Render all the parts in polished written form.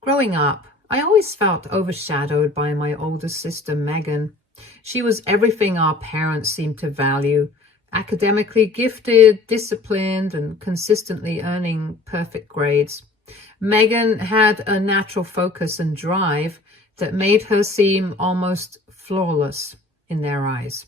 Growing up, I always felt overshadowed by my older sister, Megan. She was everything our parents seemed to value: academically gifted, disciplined, and consistently earning perfect grades. Megan had a natural focus and drive that made her seem almost flawless in their eyes.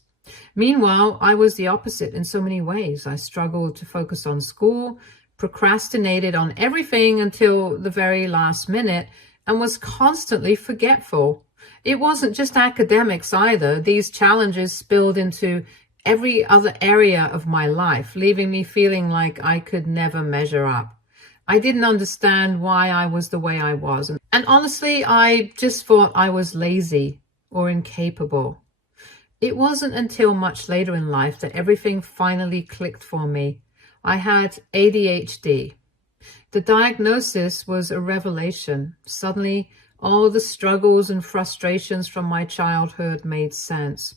Meanwhile, I was the opposite in so many ways. I struggled to focus on school, procrastinated on everything until the very last minute, and was constantly forgetful. It wasn't just academics either. These challenges spilled into every other area of my life, leaving me feeling like I could never measure up. I didn't understand why I was the way I was. And honestly, I just thought I was lazy or incapable. It wasn't until much later in life that everything finally clicked for me. I had ADHD. The diagnosis was a revelation. Suddenly, all the struggles and frustrations from my childhood made sense.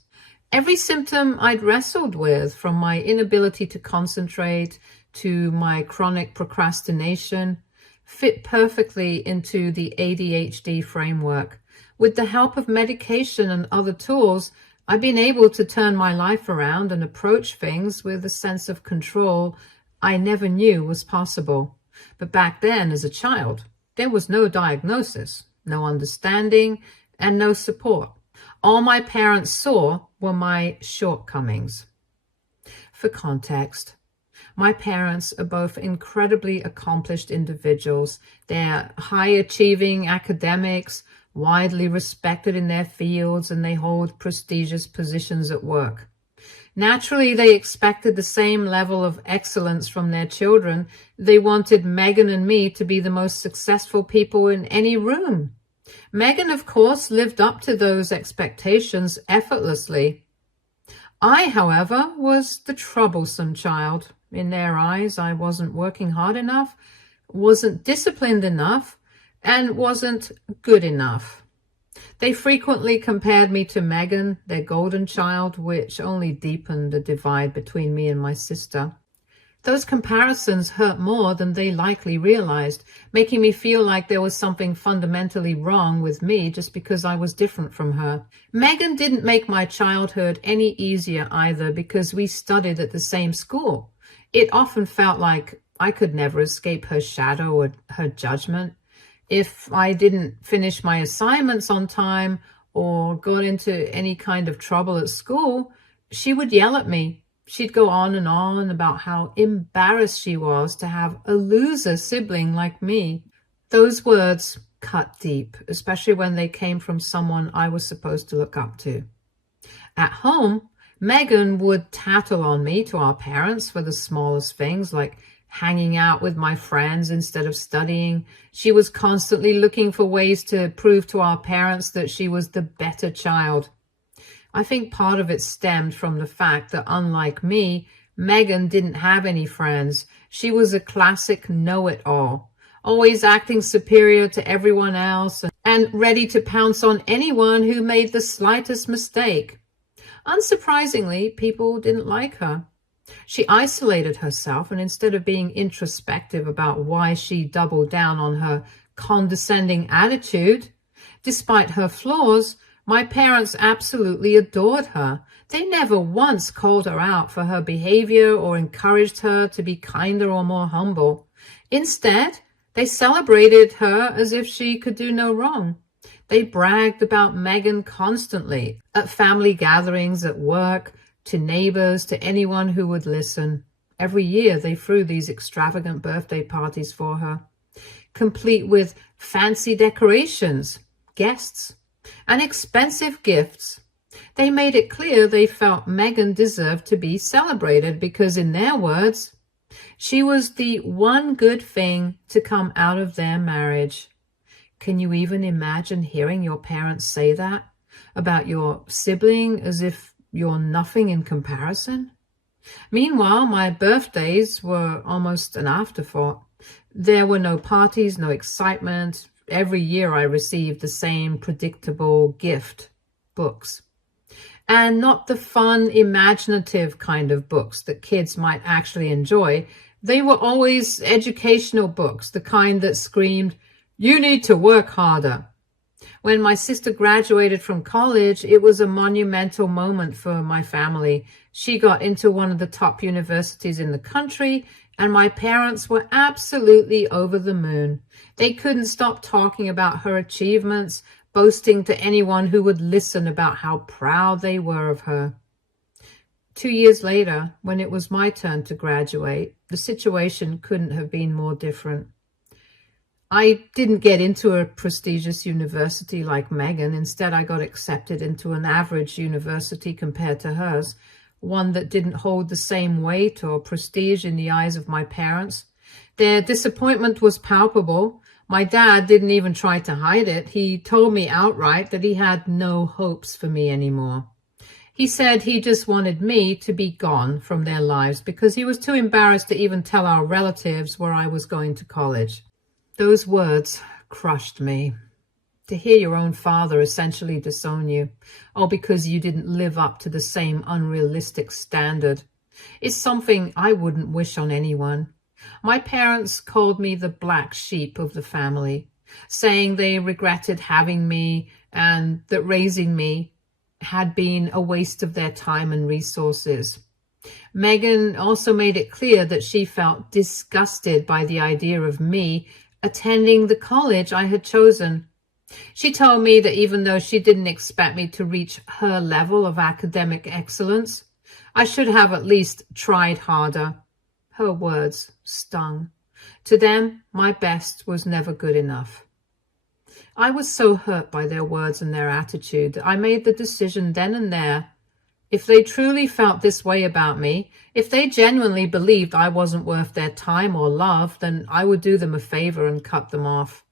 Every symptom I'd wrestled with, from my inability to concentrate to my chronic procrastination, fit perfectly into the ADHD framework. With the help of medication and other tools, I've been able to turn my life around and approach things with a sense of control I never knew was possible. But back then, as a child, there was no diagnosis, no understanding, and no support. All my parents saw were my shortcomings. For context, my parents are both incredibly accomplished individuals. They're high-achieving academics, widely respected in their fields, and they hold prestigious positions at work. Naturally, they expected the same level of excellence from their children. They wanted Megan and me to be the most successful people in any room. Megan, of course, lived up to those expectations effortlessly. I, however, was the troublesome child. In their eyes, I wasn't working hard enough, wasn't disciplined enough, and wasn't good enough. They frequently compared me to Megan, their golden child, which only deepened the divide between me and my sister. Those comparisons hurt more than they likely realized, making me feel like there was something fundamentally wrong with me just because I was different from her. Megan didn't make my childhood any easier either, because we studied at the same school. It often felt like I could never escape her shadow or her judgment. If I didn't finish my assignments on time or got into any kind of trouble at school, she would yell at me. She'd go on about how embarrassed she was to have a loser sibling like me. Those words cut deep, especially when they came from someone I was supposed to look up to. At home, Megan would tattle on me to our parents for the smallest things, like hanging out with my friends instead of studying. She was constantly looking for ways to prove to our parents that she was the better child. I think part of it stemmed from the fact that, unlike me, Megan didn't have any friends. She was a classic know-it-all, always acting superior to everyone else and ready to pounce on anyone who made the slightest mistake. Unsurprisingly, people didn't like her. She isolated herself, and instead of being introspective about why she doubled down on her condescending attitude, despite her flaws, my parents absolutely adored her. They never once called her out for her behavior or encouraged her to be kinder or more humble. Instead, they celebrated her as if she could do no wrong. They bragged about Megan constantly, at family gatherings, at work, to neighbors, to anyone who would listen. Every year they threw these extravagant birthday parties for her, complete with fancy decorations, guests, and expensive gifts. They made it clear they felt Megan deserved to be celebrated because, in their words, she was the one good thing to come out of their marriage. Can you even imagine hearing your parents say that about your sibling, as if you're nothing in comparison? Meanwhile, my birthdays were almost an afterthought. There were no parties, no excitement. Every year I received the same predictable gift, books. And not the fun, imaginative kind of books that kids might actually enjoy. They were always educational books, the kind that screamed, You need to work harder. When my sister graduated from college, it was a monumental moment for my family. She got into one of the top universities in the country, and my parents were absolutely over the moon. They couldn't stop talking about her achievements, boasting to anyone who would listen about how proud they were of her. 2 years later, when it was my turn to graduate, the situation couldn't have been more different. I didn't get into a prestigious university like Megan. Instead, I got accepted into an average university compared to hers, one that didn't hold the same weight or prestige in the eyes of my parents. Their disappointment was palpable. My dad didn't even try to hide it. He told me outright that he had no hopes for me anymore. He said he just wanted me to be gone from their lives because he was too embarrassed to even tell our relatives where I was going to college. Those words crushed me. To hear your own father essentially disown you, all because you didn't live up to the same unrealistic standard, is something I wouldn't wish on anyone. My parents called me the black sheep of the family, saying they regretted having me and that raising me had been a waste of their time and resources. Megan also made it clear that she felt disgusted by the idea of me attending the college I had chosen. She told me that even though she didn't expect me to reach her level of academic excellence, I should have at least tried harder. Her words stung. To them, my best was never good enough. I was so hurt by their words and their attitude that I made the decision then and there. If they truly felt this way about me, if they genuinely believed I wasn't worth their time or love, then I would do them a favor and cut them off.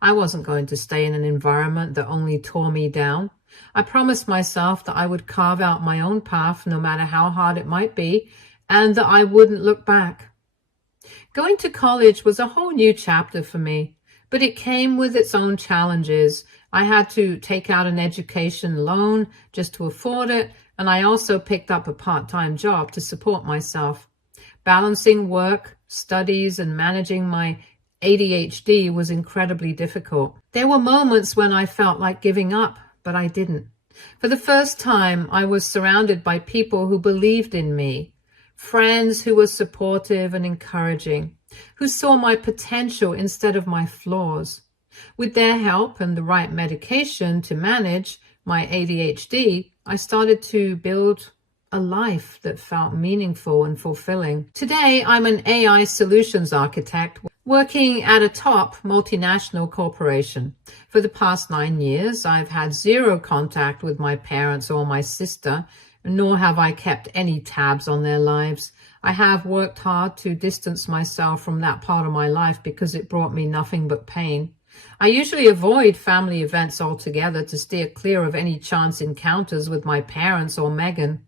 I wasn't going to stay in an environment that only tore me down. I promised myself that I would carve out my own path, no matter how hard it might be, and that I wouldn't look back. Going to college was a whole new chapter for me, but it came with its own challenges. I had to take out an education loan just to afford it, and I also picked up a part-time job to support myself. Balancing work, studies, and managing my ADHD was incredibly difficult. There were moments when I felt like giving up, but I didn't. For the first time, I was surrounded by people who believed in me, friends who were supportive and encouraging, who saw my potential instead of my flaws. With their help and the right medication to manage my ADHD, I started to build a life that felt meaningful and fulfilling. Today, I'm an AI solutions architect working at a top multinational corporation. For the past 9 years, I've had zero contact with my parents or my sister, nor have I kept any tabs on their lives. I have worked hard to distance myself from that part of my life because it brought me nothing but pain. I usually avoid family events altogether to steer clear of any chance encounters with my parents or Megan.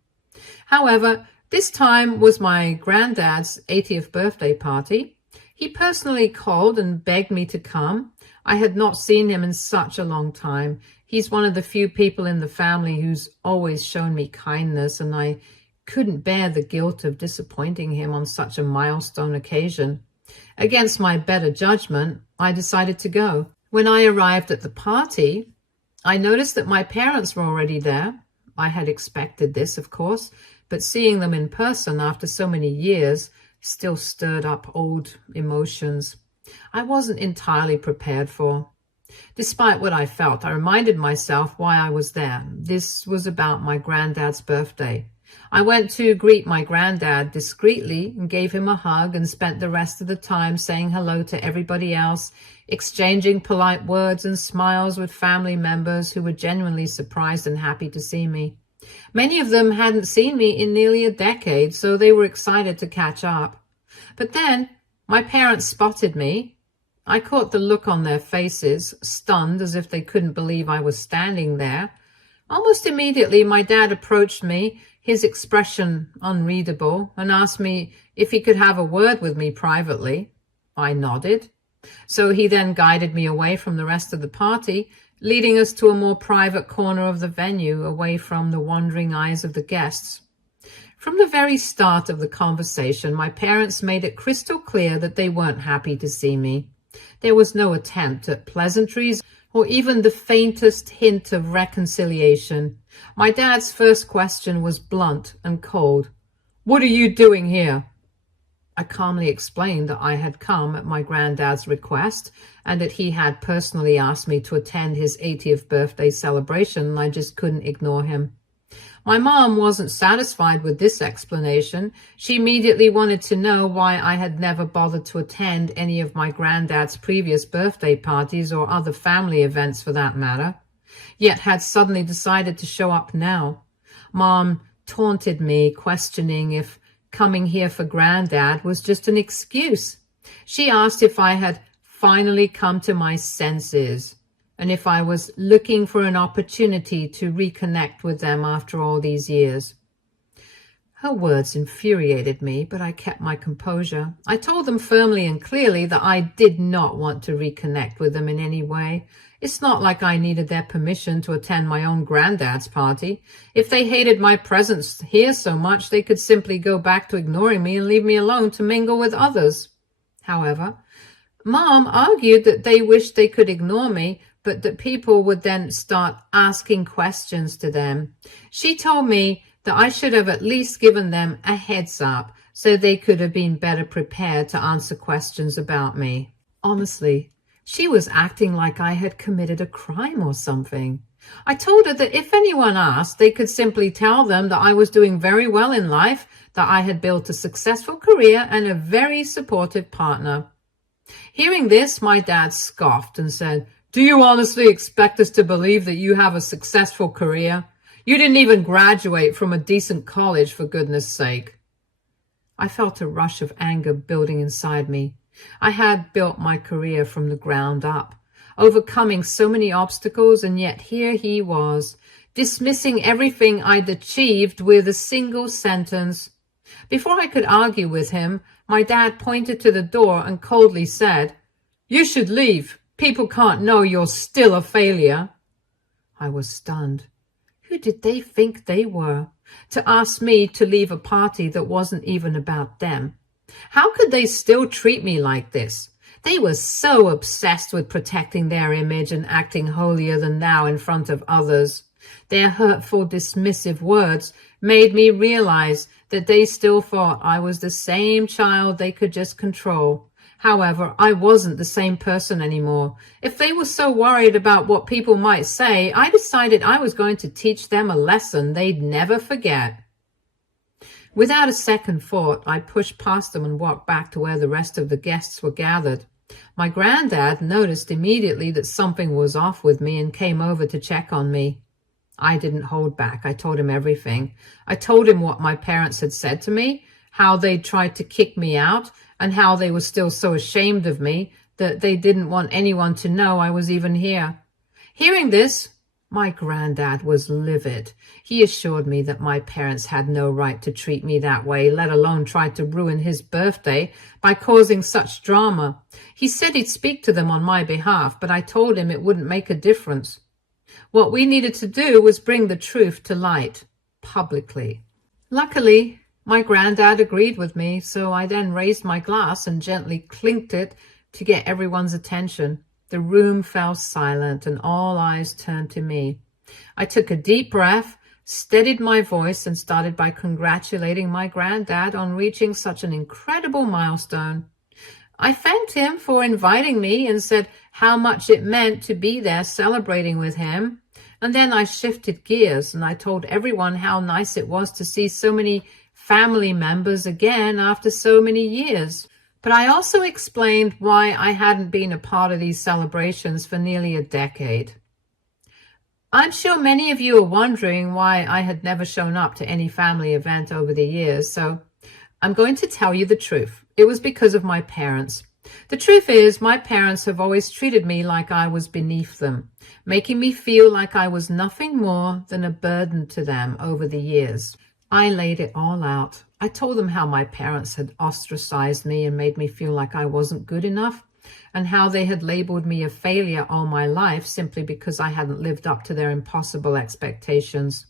However, this time was my granddad's 80th birthday party. He personally called and begged me to come. I had not seen him in such a long time. He's one of the few people in the family who's always shown me kindness, and I couldn't bear the guilt of disappointing him on such a milestone occasion. Against my better judgment, I decided to go. When I arrived at the party, I noticed that my parents were already there. I had expected this, of course, but seeing them in person after so many years still stirred up old emotions I wasn't entirely prepared for. Despite what I felt, I reminded myself why I was there. This was about my granddad's birthday. I went to greet my granddad discreetly and gave him a hug and spent the rest of the time saying hello to everybody else, exchanging polite words and smiles with family members who were genuinely surprised and happy to see me. Many of them hadn't seen me in nearly a decade, so they were excited to catch up. But then my parents spotted me. I caught the look on their faces, stunned as if they couldn't believe I was standing there. Almost immediately, my dad approached me, his expression unreadable, and asked me if he could have a word with me privately. I nodded. So he then guided me away from the rest of the party, leading us to a more private corner of the venue, away from the wondering eyes of the guests. From the very start of the conversation, my parents made it crystal clear that they weren't happy to see me. There was no attempt at pleasantries or even the faintest hint of reconciliation. My dad's first question was blunt and cold. "What are you doing here?" I calmly explained that I had come at my granddad's request and that he had personally asked me to attend his 80th birthday celebration, and I just couldn't ignore him. My mom wasn't satisfied with this explanation. She immediately wanted to know why I had never bothered to attend any of my granddad's previous birthday parties or other family events for that matter, yet had suddenly decided to show up now. Mom taunted me, questioning if coming here for Granddad was just an excuse. She asked if I had finally come to my senses and if I was looking for an opportunity to reconnect with them after all these years. Her words infuriated me, but I kept my composure. I told them firmly and clearly that I did not want to reconnect with them in any way. It's not like I needed their permission to attend my own granddad's party. If they hated my presence here so much, they could simply go back to ignoring me and leave me alone to mingle with others. However, Mom argued that they wished they could ignore me, but that people would then start asking questions to them. She told me that I should have at least given them a heads up so they could have been better prepared to answer questions about me. Honestly, she was acting like I had committed a crime or something. I told her that if anyone asked, they could simply tell them that I was doing very well in life, that I had built a successful career and a very supportive partner. Hearing this, my dad scoffed and said, "Do you honestly expect us to believe that you have a successful career? You didn't even graduate from a decent college, for goodness sake." I felt a rush of anger building inside me. I had built my career from the ground up, overcoming so many obstacles, and yet here he was, dismissing everything I'd achieved with a single sentence. Before I could argue with him, my dad pointed to the door and coldly said, "You should leave. People can't know you're still a failure." I was stunned. Who did they think they were, to ask me to leave a party that wasn't even about them? How could they still treat me like this? They were so obsessed with protecting their image and acting holier than thou in front of others. Their hurtful, dismissive words made me realize that they still thought I was the same child they could just control. However, I wasn't the same person anymore. If they were so worried about what people might say, I decided I was going to teach them a lesson they'd never forget. Without a second thought, I pushed past them and walked back to where the rest of the guests were gathered. My granddad noticed immediately that something was off with me and came over to check on me. I didn't hold back. I told him everything. I told him what my parents had said to me, how they'd tried to kick me out, and how they were still so ashamed of me that they didn't want anyone to know I was even here. Hearing this, my granddad was livid. He assured me that my parents had no right to treat me that way, let alone try to ruin his birthday by causing such drama. He said he'd speak to them on my behalf, but I told him it wouldn't make a difference. What we needed to do was bring the truth to light, publicly. Luckily, my granddad agreed with me, so I then raised my glass and gently clinked it to get everyone's attention. The room fell silent and all eyes turned to me. I took a deep breath, steadied my voice, and started by congratulating my granddad on reaching such an incredible milestone. I thanked him for inviting me and said how much it meant to be there celebrating with him. And then I shifted gears and I told everyone how nice it was to see so many family members again after so many years. But I also explained why I hadn't been a part of these celebrations for nearly a decade. I'm sure many of you are wondering why I had never shown up to any family event over the years, so I'm going to tell you the truth. It was because of my parents. The truth is, my parents have always treated me like I was beneath them, making me feel like I was nothing more than a burden to them over the years. I laid it all out. I told them how my parents had ostracized me and made me feel like I wasn't good enough, and how they had labeled me a failure all my life simply because I hadn't lived up to their impossible expectations.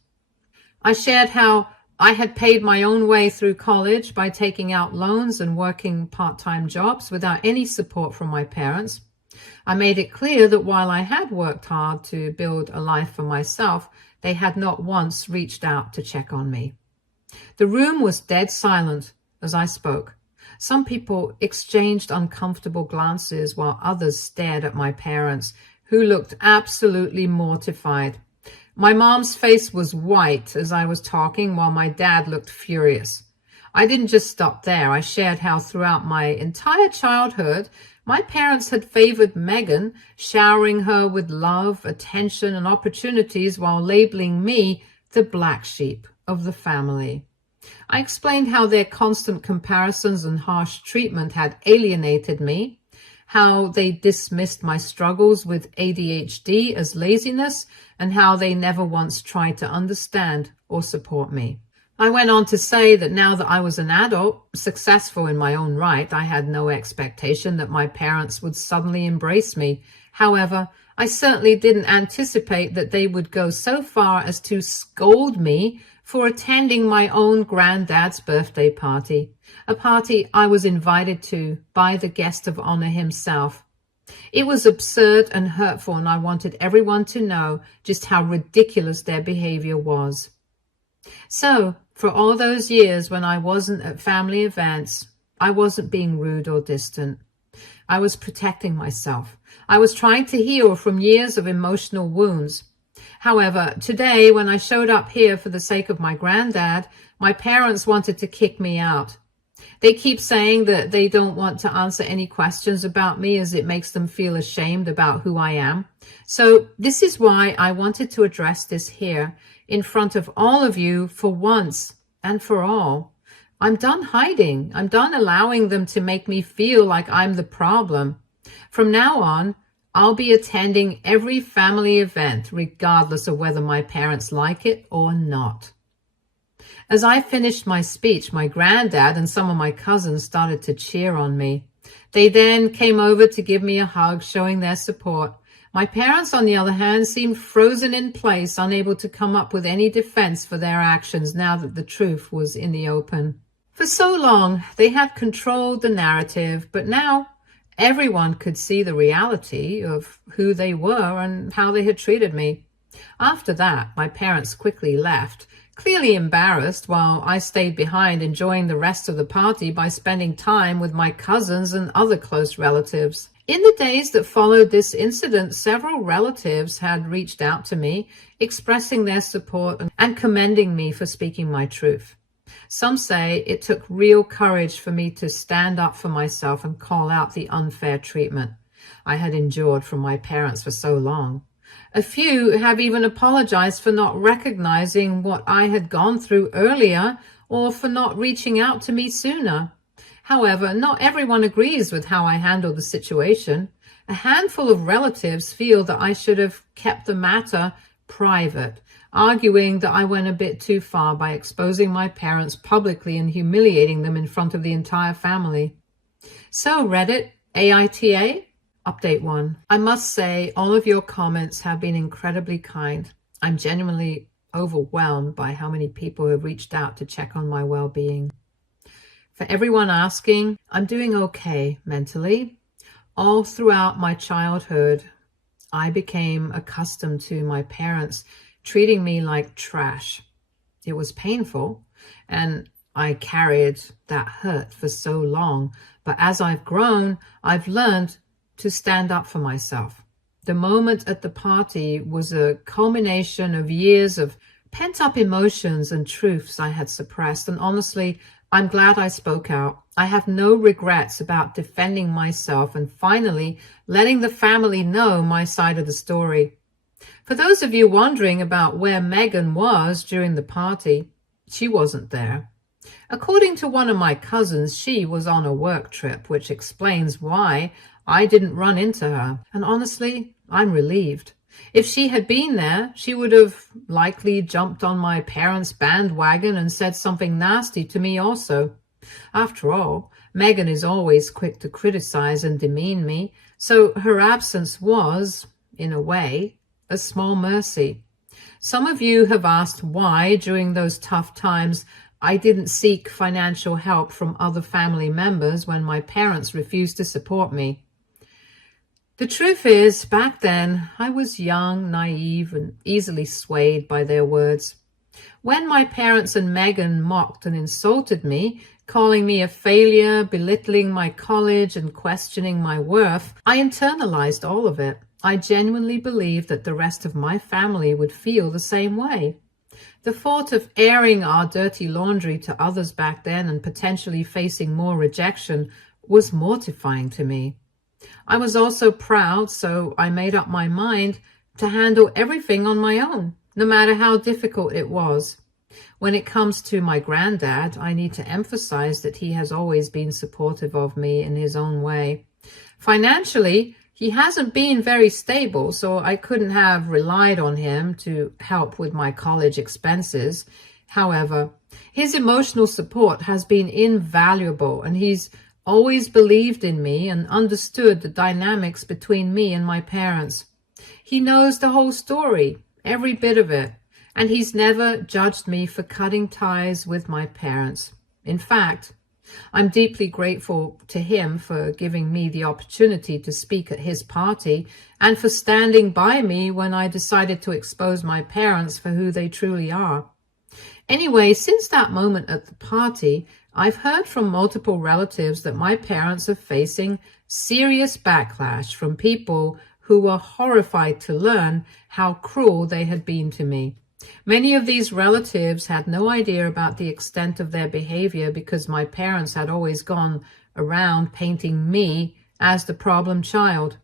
I shared how I had paid my own way through college by taking out loans and working part-time jobs without any support from my parents. I made it clear that while I had worked hard to build a life for myself, they had not once reached out to check on me. The room was dead silent as I spoke. Some people exchanged uncomfortable glances while others stared at my parents, who looked absolutely mortified. My mom's face was white as I was talking, while my dad looked furious. I didn't just stop there. I shared how throughout my entire childhood, my parents had favored Megan, showering her with love, attention, and opportunities while labeling me the black sheep of the family. I explained how their constant comparisons and harsh treatment had alienated me, how they dismissed my struggles with ADHD as laziness, and how they never once tried to understand or support me. I went on to say that now that I was an adult, successful in my own right, I had no expectation that my parents would suddenly embrace me. However, I certainly didn't anticipate that they would go so far as to scold me for attending my own granddad's birthday party, a party I was invited to by the guest of honor himself. It was absurd and hurtful, and I wanted everyone to know just how ridiculous their behavior was. So, for all those years when I wasn't at family events, I wasn't being rude or distant. I was protecting myself. I was trying to heal from years of emotional wounds. However, today, when I showed up here for the sake of my granddad, my parents wanted to kick me out. They keep saying that they don't want to answer any questions about me as it makes them feel ashamed about who I am. So this is why I wanted to address this here in front of all of you for once and for all. I'm done hiding. I'm done allowing them to make me feel like I'm the problem. From now on, I'll be attending every family event, regardless of whether my parents like it or not. As I finished my speech, my granddad and some of my cousins started to cheer on me. They then came over to give me a hug, showing their support. My parents, on the other hand, seemed frozen in place, unable to come up with any defense for their actions now that the truth was in the open. For so long, they had controlled the narrative, but now everyone could see the reality of who they were and how they had treated me. After that, my parents quickly left, clearly embarrassed, while I stayed behind enjoying the rest of the party by spending time with my cousins and other close relatives. In the days that followed this incident, several relatives had reached out to me, expressing their support and commending me for speaking my truth. Some say it took real courage for me to stand up for myself and call out the unfair treatment I had endured from my parents for so long. A few have even apologized for not recognizing what I had gone through earlier or for not reaching out to me sooner. However, not everyone agrees with how I handled the situation. A handful of relatives feel that I should have kept the matter private, arguing that I went a bit too far by exposing my parents publicly and humiliating them in front of the entire family. So Reddit, AITA, Update 1. I must say all of your comments have been incredibly kind. I'm genuinely overwhelmed by how many people have reached out to check on my well-being. For everyone asking, I'm doing okay mentally. All throughout my childhood, I became accustomed to my parents treating me like trash. It was painful, and I carried that hurt for so long. But as I've grown, I've learned to stand up for myself. The moment at the party was a culmination of years of pent-up emotions and truths I had suppressed, and honestly, I'm glad I spoke out. I have no regrets about defending myself and finally letting the family know my side of the story. For those of you wondering about where Megan was during the party, she wasn't there. According to one of my cousins, she was on a work trip, which explains why I didn't run into her. And honestly, I'm relieved. If she had been there, she would have likely jumped on my parents' bandwagon and said something nasty to me also. After all, Megan is always quick to criticize and demean me, so her absence was, in a way, a small mercy. Some of you have asked why, during those tough times, I didn't seek financial help from other family members when my parents refused to support me. The truth is, back then, I was young, naive, and easily swayed by their words. When my parents and Megan mocked and insulted me, calling me a failure, belittling my college, and questioning my worth, I internalized all of it. I genuinely believed that the rest of my family would feel the same way. The thought of airing our dirty laundry to others back then and potentially facing more rejection was mortifying to me. I was also proud, so I made up my mind to handle everything on my own, no matter how difficult it was. When it comes to my granddad, I need to emphasize that he has always been supportive of me in his own way. Financially, he hasn't been very stable, so I couldn't have relied on him to help with my college expenses. However, his emotional support has been invaluable, and he's always believed in me and understood the dynamics between me and my parents. He knows the whole story, every bit of it, and he's never judged me for cutting ties with my parents. In fact, I'm deeply grateful to him for giving me the opportunity to speak at his party and for standing by me when I decided to expose my parents for who they truly are. Anyway, since that moment at the party, I've heard from multiple relatives that my parents are facing serious backlash from people who were horrified to learn how cruel they had been to me. Many of these relatives had no idea about the extent of their behavior because my parents had always gone around painting me as the problem child.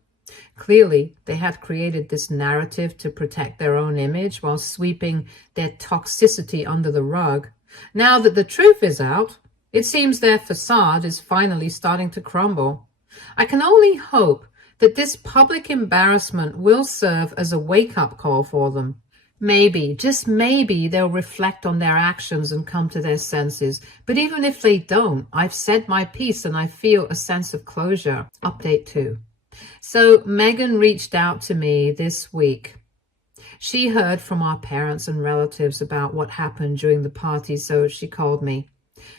Clearly, they had created this narrative to protect their own image while sweeping their toxicity under the rug. Now that the truth is out, it seems their facade is finally starting to crumble. I can only hope that this public embarrassment will serve as a wake-up call for them. Maybe, just maybe, they'll reflect on their actions and come to their senses. But even if they don't, I've said my piece and I feel a sense of closure. Update 2. So Megan reached out to me this week. She heard from our parents and relatives about what happened during the party, so she called me.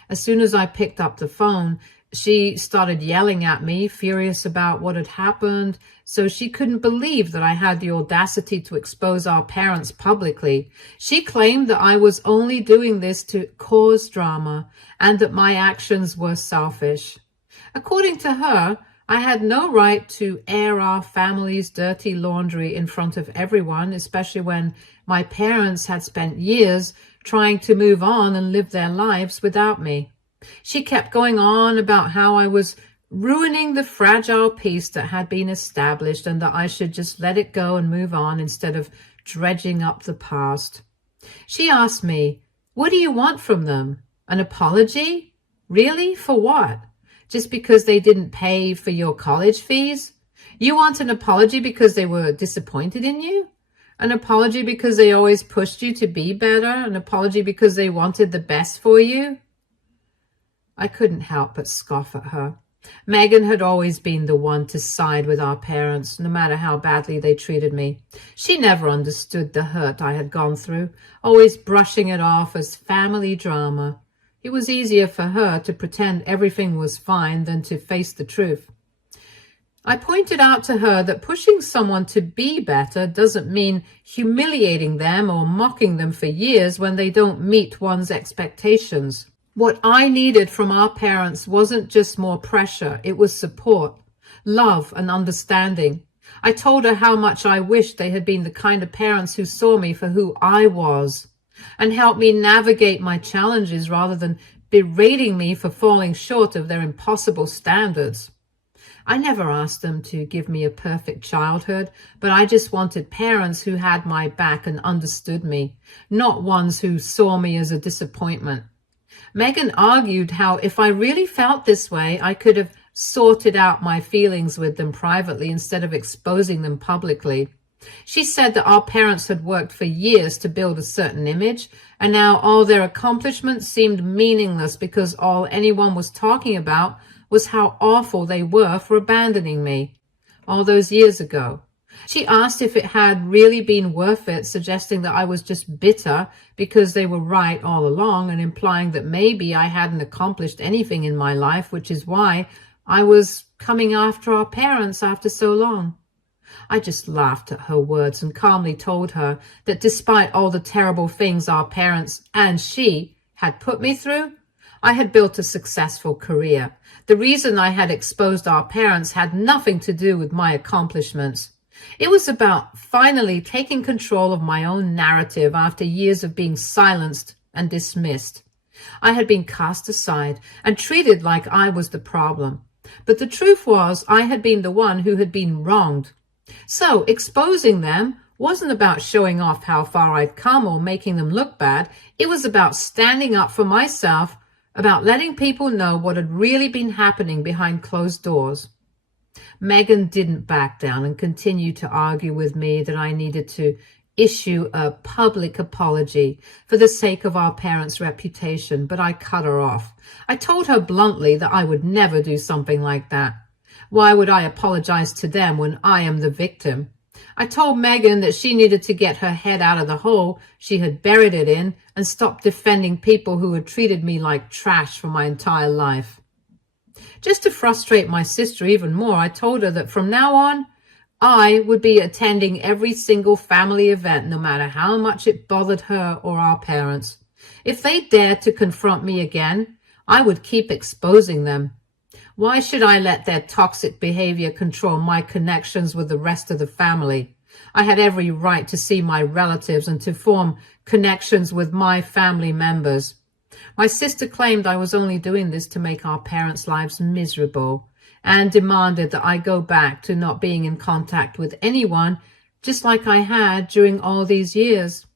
As soon as I picked up the phone, she started yelling at me, furious about what had happened, so she couldn't believe that I had the audacity to expose our parents publicly. She claimed that I was only doing this to cause drama and that my actions were selfish. According to her, I had no right to air our family's dirty laundry in front of everyone, especially when my parents had spent years trying to move on and live their lives without me. She kept going on about how I was ruining the fragile peace that had been established and that I should just let it go and move on instead of dredging up the past. She asked me, "What do you want from them? An apology? Really? For what? Just because they didn't pay for your college fees? You want an apology because they were disappointed in you? An apology because they always pushed you to be better? An apology because they wanted the best for you?" I couldn't help but scoff at her. Megan had always been the one to side with our parents, no matter how badly they treated me. She never understood the hurt I had gone through, always brushing it off as family drama. It was easier for her to pretend everything was fine than to face the truth. I pointed out to her that pushing someone to be better doesn't mean humiliating them or mocking them for years when they don't meet one's expectations. What I needed from our parents wasn't just more pressure, it was support, love, and understanding. I told her how much I wished they had been the kind of parents who saw me for who I was and helped me navigate my challenges rather than berating me for falling short of their impossible standards. I never asked them to give me a perfect childhood, but I just wanted parents who had my back and understood me, not ones who saw me as a disappointment. Megan argued how if I really felt this way, I could have sorted out my feelings with them privately instead of exposing them publicly. She said that our parents had worked for years to build a certain image, and now all their accomplishments seemed meaningless because all anyone was talking about was how awful they were for abandoning me all those years ago. She asked if it had really been worth it, suggesting that I was just bitter because they were right all along and implying that maybe I hadn't accomplished anything in my life, which is why I was coming after our parents after so long. I just laughed at her words and calmly told her that despite all the terrible things our parents and she had put me through, I had built a successful career. The reason I had exposed our parents had nothing to do with my accomplishments. It was about finally taking control of my own narrative after years of being silenced and dismissed. I had been cast aside and treated like I was the problem. But the truth was, I had been the one who had been wronged. So exposing them wasn't about showing off how far I'd come or making them look bad. It was about standing up for myself, about letting people know what had really been happening behind closed doors. Megan didn't back down and continued to argue with me that I needed to issue a public apology for the sake of our parents' reputation, but I cut her off. I told her bluntly that I would never do something like that. Why would I apologize to them when I am the victim? I told Megan that she needed to get her head out of the hole she had buried it in and stop defending people who had treated me like trash for my entire life. Just to frustrate my sister even more, I told her that from now on, I would be attending every single family event, no matter how much it bothered her or our parents. If they dared to confront me again, I would keep exposing them. Why should I let their toxic behavior control my connections with the rest of the family? I had every right to see my relatives and to form connections with my family members. My sister claimed I was only doing this to make our parents' lives miserable, and demanded that I go back to not being in contact with anyone, just like I had during all these years.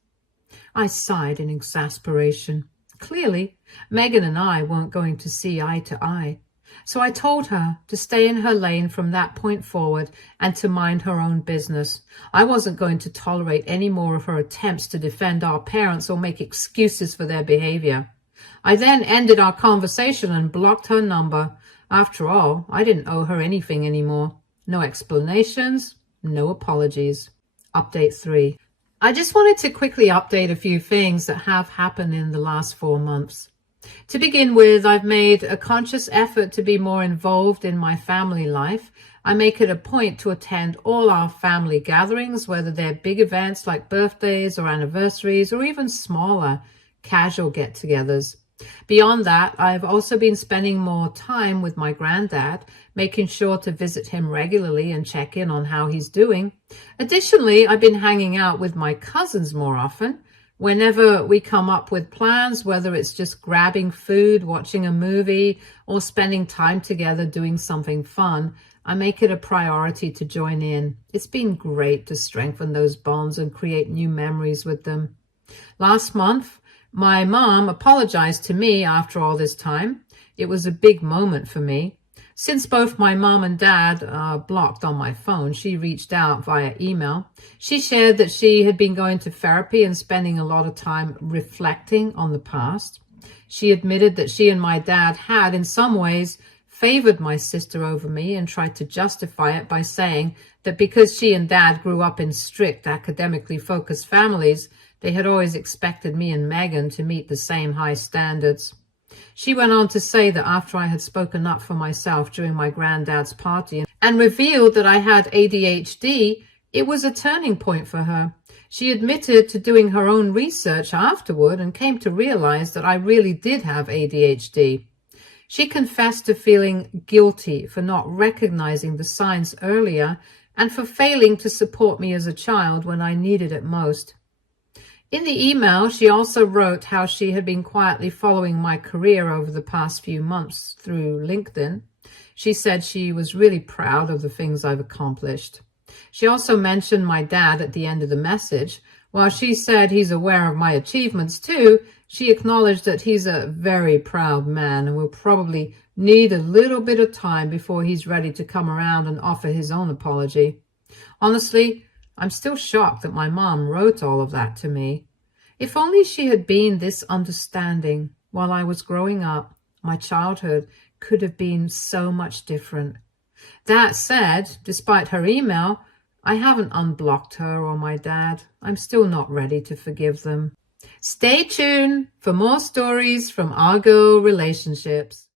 I sighed in exasperation. Clearly, Megan and I weren't going to see eye to eye. So I told her to stay in her lane from that point forward and to mind her own business. I wasn't going to tolerate any more of her attempts to defend our parents or make excuses for their behavior. I then ended our conversation and blocked her number. After all, I didn't owe her anything anymore. No explanations, no apologies. Update 3. I just wanted to quickly update a few things that have happened in the last 4 months. To begin with, I've made a conscious effort to be more involved in my family life. I make it a point to attend all our family gatherings, whether they're big events like birthdays or anniversaries or even smaller, casual get-togethers. Beyond that, I've also been spending more time with my granddad, making sure to visit him regularly and check in on how he's doing. Additionally, I've been hanging out with my cousins more often. Whenever we come up with plans, whether it's just grabbing food, watching a movie, or spending time together doing something fun, I make it a priority to join in. It's been great to strengthen those bonds and create new memories with them. Last month, my mom apologized to me after all this time. It was a big moment for me. Since both my mom and dad are blocked on my phone, she reached out via email. She shared that she had been going to therapy and spending a lot of time reflecting on the past. She admitted that she and my dad had, in some ways, favored my sister over me and tried to justify it by saying that because she and dad grew up in strict, academically focused families, they had always expected me and Megan to meet the same high standards. She went on to say that after I had spoken up for myself during my granddad's party and revealed that I had ADHD, it was a turning point for her. She admitted to doing her own research afterward and came to realize that I really did have ADHD. She confessed to feeling guilty for not recognizing the signs earlier and for failing to support me as a child when I needed it most. In the email, she also wrote how she had been quietly following my career over the past few months through LinkedIn. She said she was really proud of the things I've accomplished. She also mentioned my dad at the end of the message. While she said he's aware of my achievements too, she acknowledged that he's a very proud man and will probably need a little bit of time before he's ready to come around and offer his own apology. Honestly, I'm still shocked that my mom wrote all of that to me. If only she had been this understanding while I was growing up, my childhood could have been so much different. That said, despite her email, I haven't unblocked her or my dad. I'm still not ready to forgive them. Stay tuned for more stories from Argo Relationships.